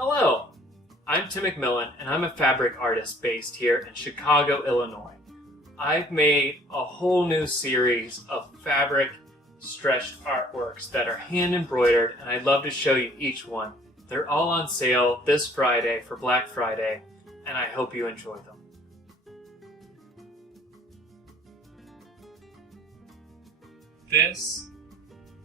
Hello, I'm Tim McMillan, and I'm a fabric artist based here in Chicago, Illinois. I've made a whole new series of fabric stretched artworks that are hand embroidered, and I'd love to show you each one. They're all on sale this Friday for Black Friday, and I hope you enjoy them. This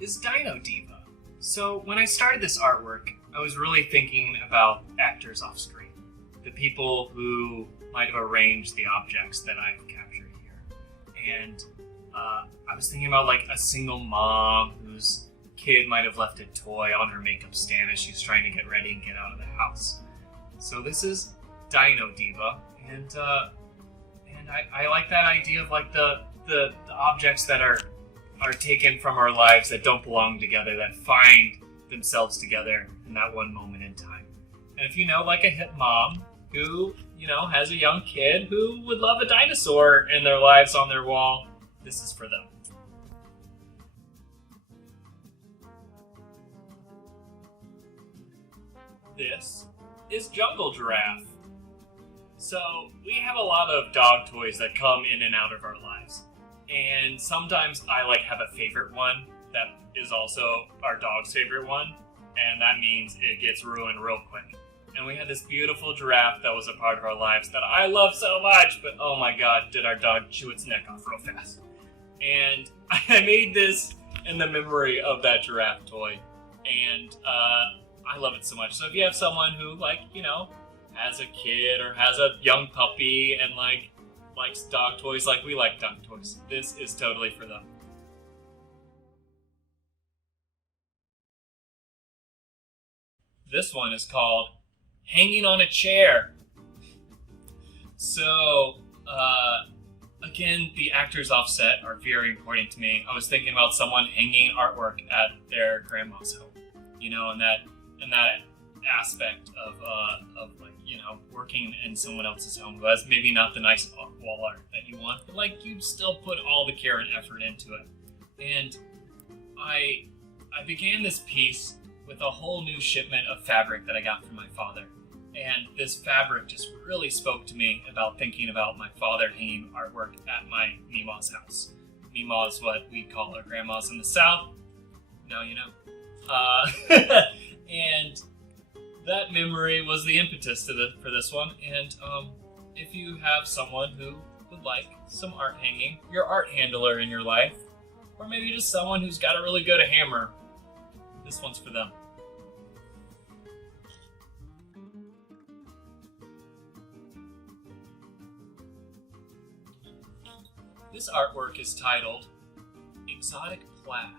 is Dino Diva. So when I started this artwork, I was really thinking about actors off screen. The people who might have arranged the objects that I've captured here. And I was thinking about like a single mom whose kid might have left a toy on her makeup stand as she's trying to get ready and get out of the house. So this is Dino Diva, and I like that idea of like the objects that are taken from our lives that don't belong together, that find themselves together in that one moment in time. And if you know like a hip mom who, has a young kid who would love a dinosaur in their lives on their wall, this is for them. This is Jungle Giraffe. So we have a lot of dog toys that come in and out of our lives. And sometimes I have a favorite one that is also our dog's favorite one, and that means it gets ruined real quick. And we had this beautiful giraffe that was a part of our lives that I love so much, but oh my god, did our dog chew its neck off real fast. And I made this in the memory of that giraffe toy, and I love it so much. So if you have someone who has a kid or has a young puppy and likes dog toys like we like dog toys, this is totally for them. This one is called Hanging on a Chair. So, again, the actors offset are very important to me. I was thinking about someone hanging artwork at their grandma's home, and that aspect of working in someone else's home who has maybe not the nice wall art that you want, but you still put all the care and effort into it. And I began this piece with a whole new shipment of fabric that I got from my father. And this fabric just really spoke to me about thinking about my father hanging artwork at my Mima's house. Mima is what we call our grandmas in the South. Now you know. And that memory was the impetus for this one. And if you have someone who would like some art hanging, your art handler in your life, or maybe just someone who's got a really good hammer, this one's for them. This artwork is titled Exotic Plaid.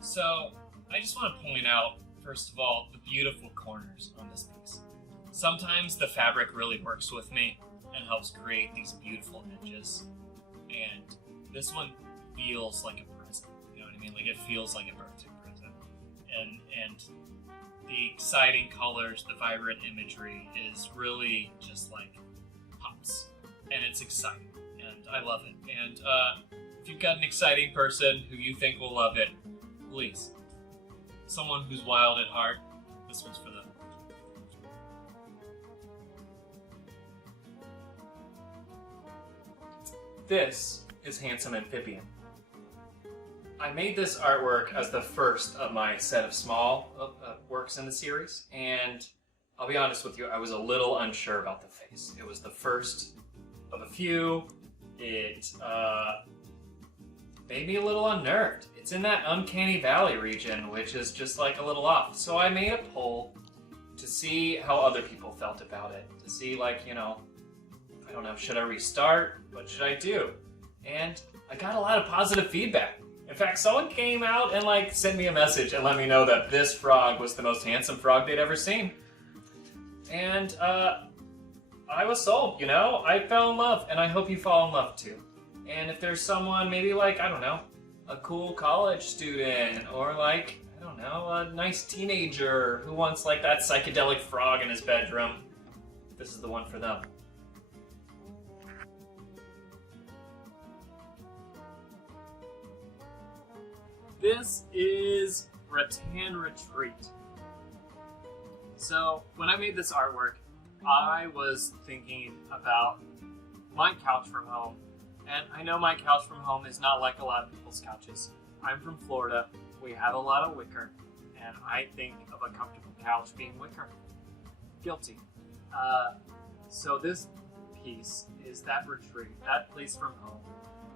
So I just want to point out, first of all, the beautiful corners on this piece. Sometimes the fabric really works with me and helps create these beautiful edges. And this one feels like a present, you know what I mean? It feels like a birthday present. And the exciting colors, the vibrant imagery is really just pops. And it's exciting, and I love it. And if you've got an exciting person who you think will love it, please. Someone who's wild at heart, this one's for them. This is Handsome Amphibian. I made this artwork as the first of my set of small works in the series, and I'll be honest with you, I was a little unsure about the face. It was the first of a few. It made me a little unnerved. It's in that uncanny valley region, which is just a little off. So I made a poll to see how other people felt about it. To see I don't know, should I restart? What should I do? And I got a lot of positive feedback. In fact, someone came out and sent me a message and let me know that this frog was the most handsome frog they'd ever seen. And I was sold, I fell in love, and I hope you fall in love too. And if there's someone, maybe I don't know, a cool college student, or I don't know, a nice teenager who wants that psychedelic frog in his bedroom, this is the one for them. This is Reptan Retreat. So when I made this artwork, I was thinking about my couch from home. And I know my couch from home is not like a lot of people's couches. I'm from Florida. We have a lot of wicker. And I think of a comfortable couch being wicker. Guilty. So this piece is that retreat, that place from home.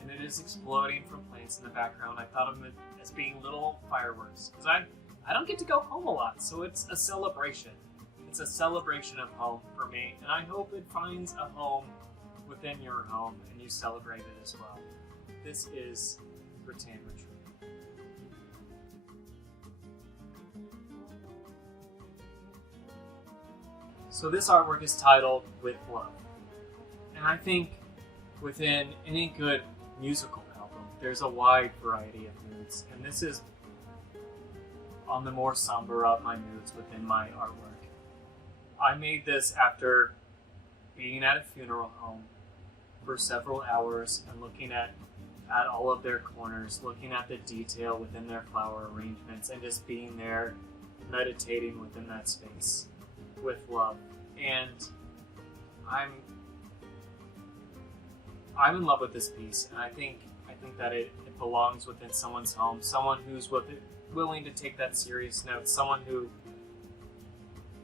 And it is exploding from planes in the background. I thought of it as being little fireworks. Because I don't get to go home a lot, so it's a celebration. It's a celebration of home for me, and I hope it finds a home within your home and you celebrate it as well. This is Reptan Retreat. So this artwork is titled With Love. And I think within any good musical album, there's a wide variety of moods, and this is on the more somber of my moods within my artwork. I made this after being at a funeral home for several hours and looking at all of their corners, looking at the detail within their flower arrangements, and just being there, meditating within that space with love. And I'm in love with this piece, and I think that it belongs within someone's home, someone who's willing to take that serious note, someone who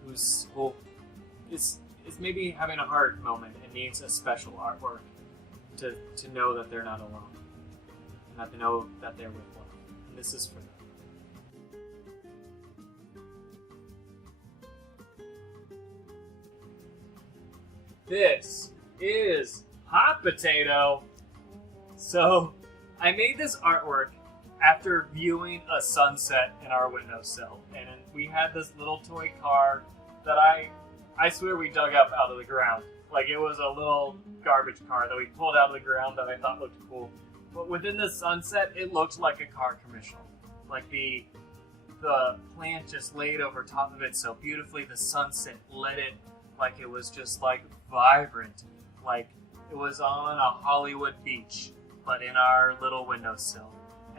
is maybe having a hard moment and needs a special artwork to know that they're not alone, and that they know that they're with love. And this is for them. This is Hot Potato. So I made this artwork after viewing a sunset in our windowsill, and we had this little toy car that I swear we dug up out of the ground. Like, it was a little garbage car that we pulled out of the ground that I thought looked cool. But within the sunset, it looked like a car commercial. Like the plant just laid over top of it so beautifully. The sunset lit it like it was just like vibrant, like it was on a Hollywood beach, but in our little windowsill.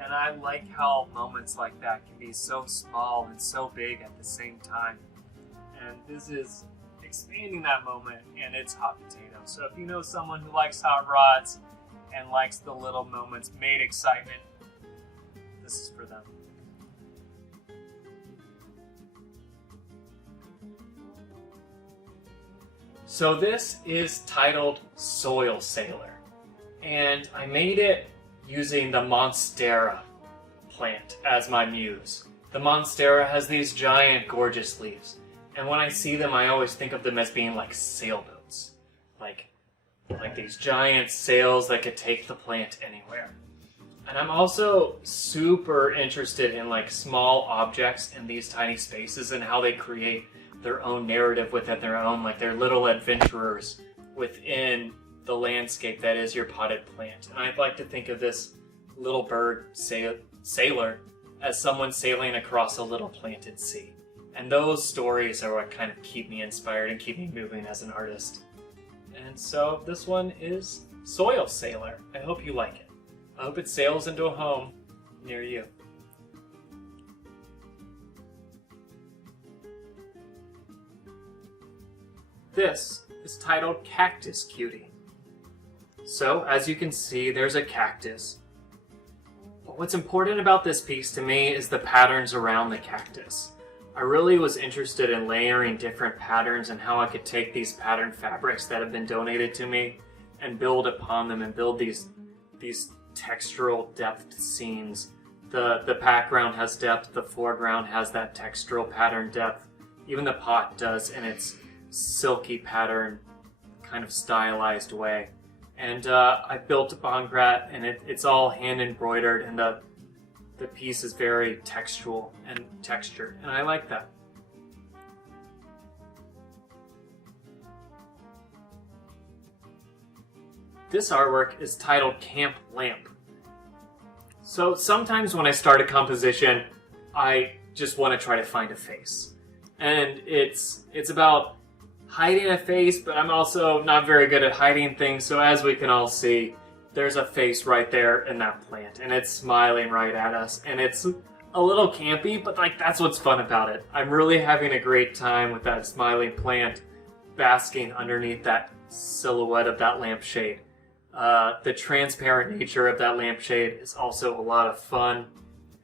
And I like how moments like that can be so small and so big at the same time. And this is expanding that moment, and it's Hot Potato. So if you know someone who likes hot rods and likes the little moments made excitement, this is for them. So this is titled Soil Sailor, and I made it using the Monstera plant as my muse. The Monstera has these giant, gorgeous leaves, and when I see them, I always think of them as being like sailboats, like these giant sails that could take the plant anywhere. And I'm also super interested in like small objects in these tiny spaces and how they create their own narrative within their own, like they're little adventurers within the landscape that is your potted plant. And I'd like to think of this little bird sailor as someone sailing across a little planted sea. And those stories are what kind of keep me inspired and keep me moving as an artist. And so this one is Soil Sailor. I hope you like it. I hope it sails into a home near you. This is titled Cactus Cutie. So, as you can see, there's a cactus. But what's important about this piece to me is the patterns around the cactus. I really was interested in layering different patterns and how I could take these pattern fabrics that have been donated to me and build upon them and build these textural depth scenes. The background has depth, the foreground has that textural pattern depth. Even the pot does in its silky pattern, kind of stylized way. And I built upon that, and it's all hand embroidered, and the piece is very textual and textured, and I like that. This artwork is titled Camp Lamp. So sometimes when I start a composition, I just want to try to find a face. And it's about hiding a face, but I'm also not very good at hiding things, so as we can all see, there's a face right there in that plant, and it's smiling right at us, and it's a little campy, but like that's what's fun about it. I'm really having a great time with that smiling plant basking underneath that silhouette of that lampshade. The transparent nature of that lampshade is also a lot of fun,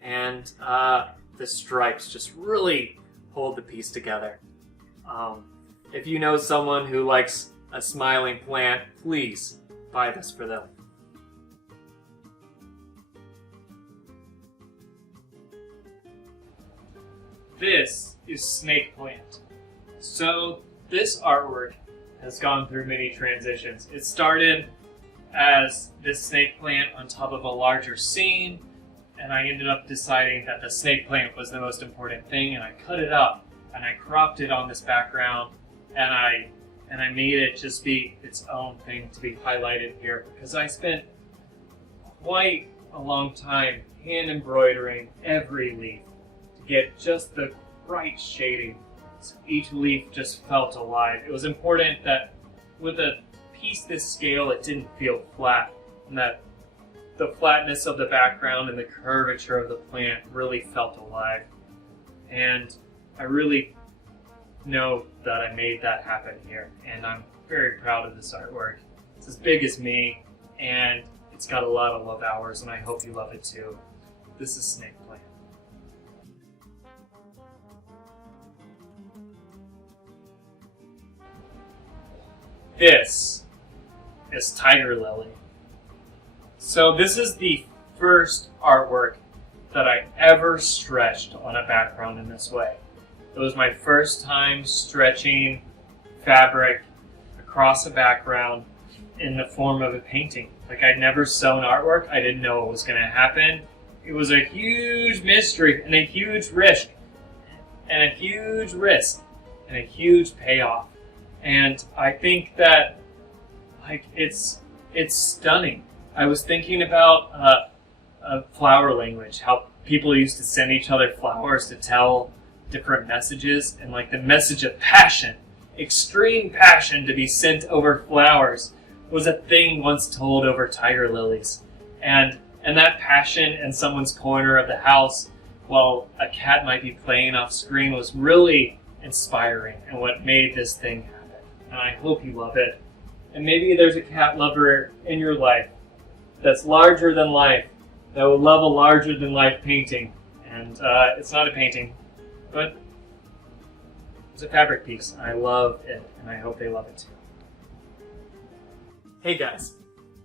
and the stripes just really hold the piece together. If you know someone who likes a smiling plant, please buy this for them. This is Snake Plant. So this artwork has gone through many transitions. It started as this snake plant on top of a larger scene, and I ended up deciding that the snake plant was the most important thing, and I cut it up and I cropped it on this background, and I made it just be its own thing to be highlighted here, because I spent quite a long time hand embroidering every leaf to get just the right shading so each leaf just felt alive. It was important that with a piece this scale it didn't feel flat, and that the flatness of the background and the curvature of the plant really felt alive. And I really know that I made that happen here, and I'm very proud of this artwork. It's as big as me, and it's got a lot of love hours, and I hope you love it too. This is Snake Plant. This is Tiger Lily. So this is the first artwork that I ever stretched on a background in this way. It was my first time stretching fabric across a background in the form of a painting. Like, I'd never sewn artwork. I didn't know what was going to happen. It was a huge mystery and a huge risk and a huge risk and a huge payoff. And I think that, like, it's stunning. I was thinking about flower language, how people used to send each other flowers to tell different messages, and like the message of passion, extreme passion to be sent over flowers was a thing once told over tiger lilies. And that passion in someone's corner of the house while a cat might be playing off screen was really inspiring and what made this thing happen. And I hope you love it. And maybe there's a cat lover in your life that's larger than life, that would love a larger than life painting. And it's not a painting, but it's a fabric piece. I love it, and I hope they love it too. Hey guys,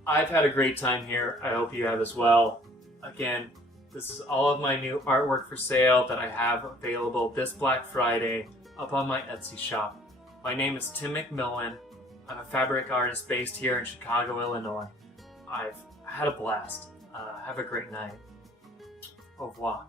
I've had a great time here. I hope you have as well. Again, this is all of my new artwork for sale that I have available this Black Friday up on my Etsy shop. My name is Tim McMillan. I'm a fabric artist based here in Chicago, Illinois. I've had a blast. Have a great night. Au revoir.